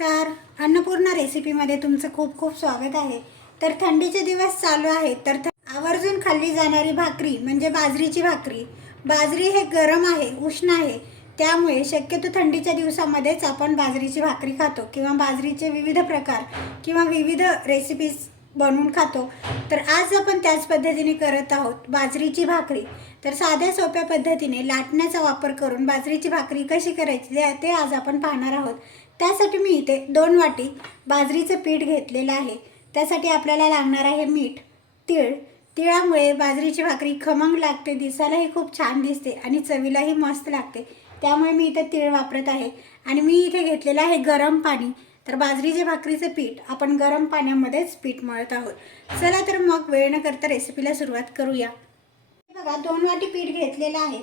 नमस्कार. अन्नपूर्णा रेसिपीमध्ये तुमचं खूप खूप स्वागत आहे. तर थंडीचे दिवस चालू आहेत. तर थ- आवर्जून खाल्ली जाणारी भाकरी म्हणजे बाजरीची भाकरी. बाजरी हे गरम आहे उष्ण आहे. त्यामुळे शक्यतो थंडीच्या दिवसामध्येच आपण बाजरीची भाकरी खातो किंवा बाजरीचे विविध प्रकार किंवा विविध रेसिपीज बनवून खातो. तर आज आपण त्याच पद्धतीने करत आहोत बाजरीची भाकरी. तर साध्या सोप्या पद्धतीने लाटण्याचा वापर करून बाजरीची भाकरी कशी करायची ते- ते आज आपण पाहणार आहोत. त्यासाठी मी इथे दोन वाटी बाजरीचं पीठ घेतलेलं आहे. त्यासाठी आपल्याला लागणार आहे मीठ तीळ. तिळामुळे बाजरीची भाकरी खमंग लागते दिसायलाही खूप छान दिसते आणि चवीलाही मस्त लागते. त्यामुळे मी इथे तीळ वापरत आहे आणि मी इथे घेतलेलं आहे गरम पाणी. तर बाजरीचे भाकरीचं पीठ आपण गरम पाण्यामध्येच पीठ मळत आहोत. चला तर मग वेळ न करता रेसिपीला सुरुवात करूया. हे बघा दोन वाटी पीठ घेतलेलं आहे.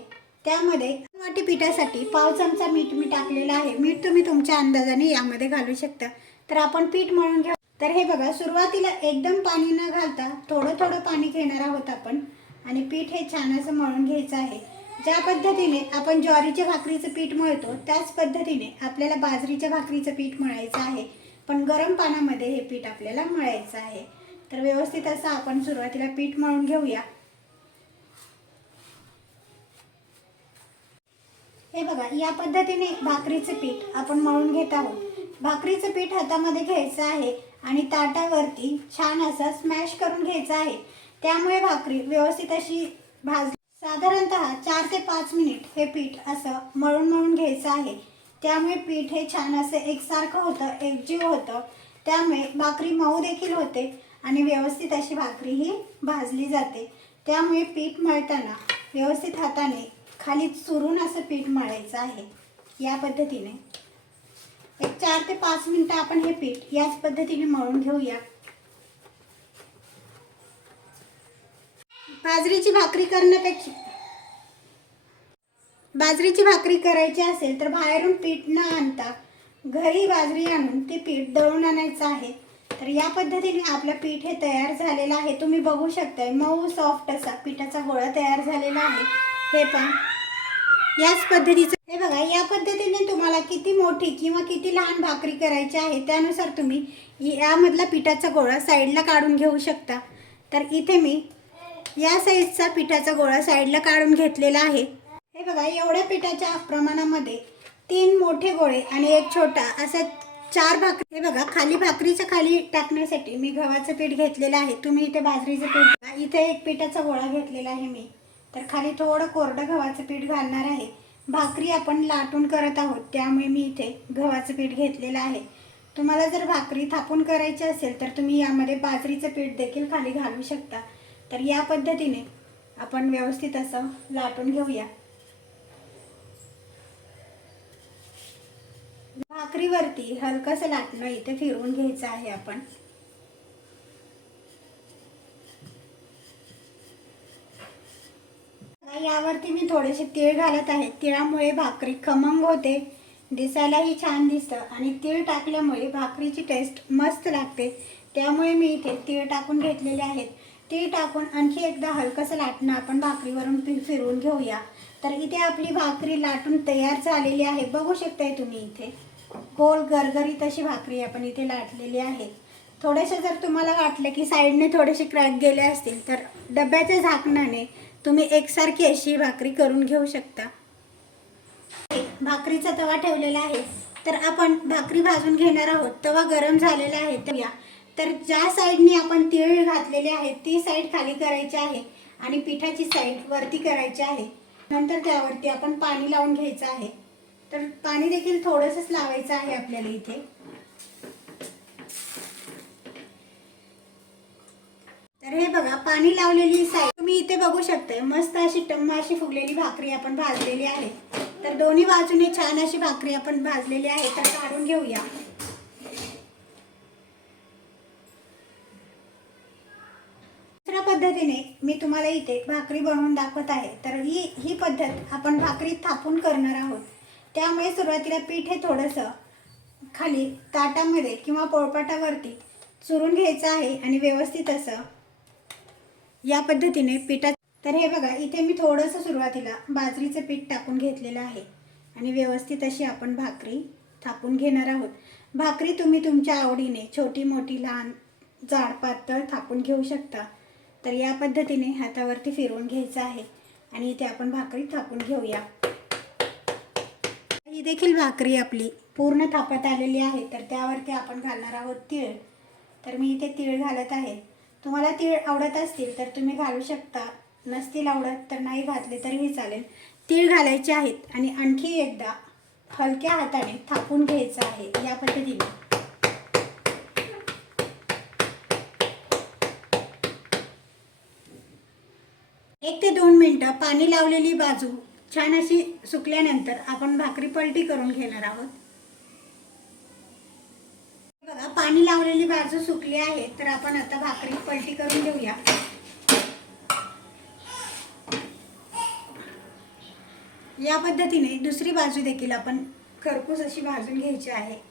त्यामध्ये दोन वाटी पिठासाठी पाव चमचा मीठ मी टाकलेलं आहे. मीठ तुम्ही तुमच्या अंदाजाने यामध्ये घालू शकता. तर आपण पीठ मळून घेऊ. तर हे बघा सुरुवातीला एकदम पाणी न घालता थोडं थोडं पाणी घेणार आहोत आपण. आणि पीठ हे छान असं मळून घ्यायचं आहे. ज्या पद्धतीने आपण ज्वारीच्या भाकरीचं पीठ मळतो त्याच पद्धतीने आपल्याला बाजरीच्या भाकरीचं पीठ मळायचं आहे. पण गरम पाण्यामध्ये हे पीठ आपल्याला मळायचं आहे. तर व्यवस्थित असं आपण सुरुवातीला पीठ मळून घेऊया. हे बघा या पद्धतीने भाकरीचं पीठ आपण मळून घेत आहोत. भाकरीचं पीठ हातामध्ये घ्यायचं आहे आणि ताटावरती छान असं स्मॅश करून घ्यायचं आहे. त्यामुळे भाकरी व्यवस्थित अशी भाज साधारणत चार ते पाच मिनिट हे पीठ असं मळून मळून घ्यायचं आहे. त्यामुळे पीठ हे छान असं एकसारखं होतं एकजीव होतं. त्यामुळे भाकरी मऊ देखील होते आणि व्यवस्थित अशी भाकरी ही भाजली जाते. त्यामुळे पीठ मळताना व्यवस्थित हाताने खाली चुरून असं पीठ मळायचं आहे. या पद्धतीने. एक चार ते पाच मिनटं आपण हे पीठ याच पद्धतीने मळून घेऊया. बाजरीची भाकरी करण्यापेक्षा बाजरीची भाकरी करायची असेल तर बाहेरून पीठ न आणता घरी बाजरी आणून ते पीठ दळून आणायचं आहे. तर या पद्धतीने आपलं पीठ हे तयार झालेलं आहे. तुम्ही बघू शकताय मऊ सॉफ्ट असा पिठाचा गोळा तयार झालेला आहे. हे पण याच पद्धतीचं हे बघा या पद्धतीने तुम्हाला किती मोठी किंवा किती लहान भाकरी करायची आहे त्यानुसार तुम्ही यामधला पिठाचा गोळा साईडला काढून घेऊ शकता. तर इथे मी या साईजचा पिठाचा गोळा साईडला काढून घेतलेला आहे. हे बघा एवढ्या पिठाच्या प्रमाणामध्ये तीन मोठे गोळे आणि एक छोटा असा चार भाकरी. हे बघा खाली भाकरीच्या खाली टाकण्यासाठी मी गव्हाचं पीठ घेतलेलं आहे. तुम्ही इथे बाजरीचं पीठ इथे एक पिठाचा गोळा घेतलेला आहे मी. तर खाली थोडं कोरडं गव्हाचं पीठ घालणार आहे. भाकरी आपण लाटून करत आहोत त्यामुळे मी इथे गव्हाचं पीठ घेतलेलं आहे. तुम्हाला जर भाकरी थापून करायची असेल तर तुम्ही यामध्ये बाजरीचं पीठ देखील खाली घालू शकता. तर या पद्धतीने आपण व्यवस्थित असं लाटून घेऊया. भाकरीवरती हलकंसं लाटणं इथे फिरवून घ्यायचं आहे आपण. यावरती मी थोडेसे तीळ घालत आहे. तिळामुळे भाकरी खमंग होते दिसायलाही छान दिसतं आणि तीळ टाकल्यामुळे भाकरीची टेस्ट मस्त लागते. त्यामुळे मी इथे तीळ टाकून घेतलेले आहेत. ते टाकून आणखी एकदा हलकंसं लाटणं आपण भाकरीवरून फिरवून घेऊया. तर इथे आपली भाकरी लाटून तयार झालेली आहे. बघू शकताय तुम्ही इथे. गोल गरगरीत अशी भाकरी आपण इथे लाटलेली आहे. थोडेसे जर तुम्हाला वाटलं की साईडने थोडेसे क्रॅक गेले असतील तर डब्याच्या झाकणाने तुम्ही एकसारखी अशी भाकरी करून घेऊ शकता. भाकरीचा तवा ठेवलेला आहे. तर आपण भाकरी भाजून घेणार आहोत. तवा गरम झालेला आहे. तर या. तर ज्या साईडने आपण तीळ घातलेले आहे ती साईड खाली करायची आहे आणि पिठाची साईड वरती करायची आहे. नंतर त्यावरती आपण पाणी लावून घ्यायचं आहे. तर पाणी देखील थोडंसंच लावायचं आहे आपल्याला इथे. तर हे बघा पाणी लावलेली साईड तुम्ही इथे बघू शकताय. मस्त अशी टम्म अशी फुगलेली भाकरी आपण भाजलेली आहे. तर दोन्ही बाजूने छान अशी भाकरी आपण भाजलेली आहे. तर काढून घेऊया. पद्धतीने मी तुम्हाला इथे भाकरी बनवून दाखवत आहे. तर ही ही पद्धत आपण भाकरी थापून करणार आहोत. त्यामुळे सुरुवातीला पीठ हे थोडंसं खाली ताटामध्ये किंवा पोळपाटावरती चुरून घ्यायचं आहे आणि व्यवस्थित असं या पद्धतीने पिठात तर हे बघा इथे मी थोडंसं सुरुवातीला बाजरीचं पीठ टाकून घेतलेलं आहे. आणि व्यवस्थित अशी आपण भाकरी थापून घेणार आहोत. भाकरी तुम्ही तुमच्या आवडीने छोटी मोठी लहान जाड पातळ थापून घेऊ शकता. तर या पद्धतीने हातावरती फिरवून घ्यायचं आहे आणि इथे आपण भाकरी थापून घेऊया. ही देखील भाकरी आपली पूर्ण थापत आलेली आहे तर त्यावरती आपण घालणार आहोत तीळ. तर मी इथे तीळ घालत आहे. तुम्हाला तीळ आवडत असतील तर तुम्ही घालू शकता. नसतील आवडत तर नाही घातले तरीही चालेल. तीळ घालायचे आहेत आणि आणखी एकदा हलक्या हाताने थापून घ्यायचं आहे या पद्धतीने. एक ते दोन मिनटं पाणी लावलेली बाजू छान अशी सुकल्यानंतर आपण भाकरी पलटी करून घेणार आहोत. बघा पाणी लावलेली बाजू सुकली आहे तर आपण आता भाकरी पलटी करून घेऊया. या पद्धतीने दुसरी बाजू देखील आपण खरपूस अशी भाजून घ्यायची आहे.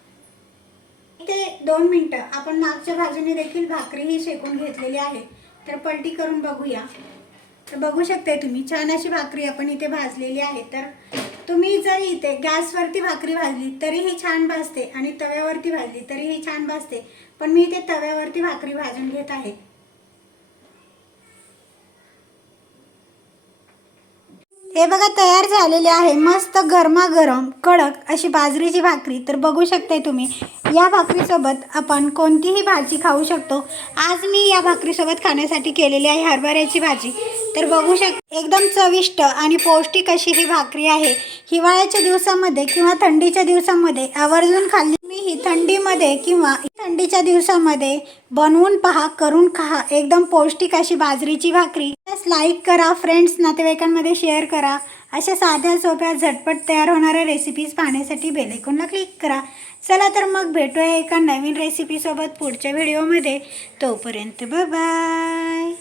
ते दोन मिनटं आपण मागच्या बाजूने देखील भाकरी ही शेकून घेतलेली आहे तर पलटी करून बघूया. तर बघू शकताय तुम्ही. छान अशी भाकरी आपण इथे भाजलेली आहे. तर तुम्ही जर इथे गॅसवरती भाकरी भाजली तरीही छान भाजते आणि तव्यावरती भाजली तरीही छान भाजते. पण मी इथे तव्यावरती भाकरी भाजून घेत आहे. हे बघा तयार झालेले आहे. मस्त गरमागरम कडक अशी बाजरीची भाकरी. तर बघू शकताय तुम्ही या भाकरीसोबत आपण कोणतीही भाजी खाऊ शकतो. आज मी या भाकरीसोबत खाण्यासाठी केलेली आहे हरभऱ्याची भाजी. तर बघू शक एकदम चविष्ट आणि पौष्टिक अशी ही भाकरी आहे. हिवाळ्याच्या दिवसामध्ये किंवा थंडीच्या दिवसामध्ये आवर्जून खाल्ली मी ही थंडीमध्ये किंवा थंडीच्या दिवसामध्ये बनवून पहा करून खा. एकदम पौष्टिक अशी बाजरीची भाकरी. लाईक करा. फ्रेंड्स नातेवाईकांमध्ये शेअर करा. अशा साध्या सोप्या झटपट तयार होणाऱ्या रेसिपीज पाहण्यासाठी बेलेकॉनला क्लिक करा. चला तर मग भेटूया एका नवीन रेसिपीसोबत पुढच्या व्हिडिओमध्ये तोपर्यंत बाय